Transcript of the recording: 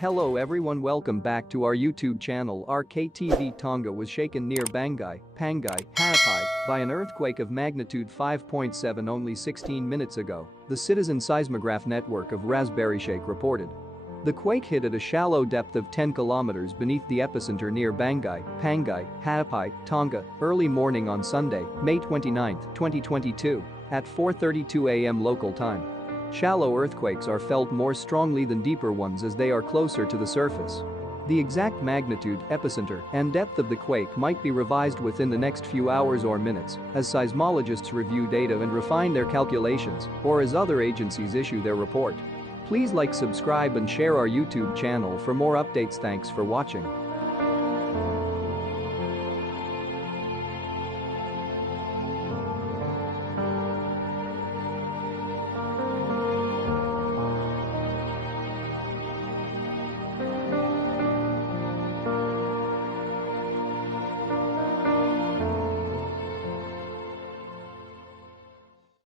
Hello everyone, welcome back to our YouTube channel. Rktv. Tonga was shaken near Bangai, Pangai, Hawaii by an earthquake of magnitude 5.7 only 16 minutes ago, the citizen-seismograph network of RaspberryShake reported. The quake hit at a shallow depth of 10 kilometers beneath the epicenter near Bangai, Pangai, Hawaii, Tonga, early morning on Sunday, May 29, 2022, at 4:32 a.m. local time. Shallow earthquakes are felt more strongly than deeper ones as they are closer to the surface. The exact magnitude, epicenter, and depth of the quake might be revised within the next few hours or minutes as seismologists review data and refine their calculations, or as other agencies issue their report. Please like, subscribe and share our YouTube channel for more updates. Thanks for watching.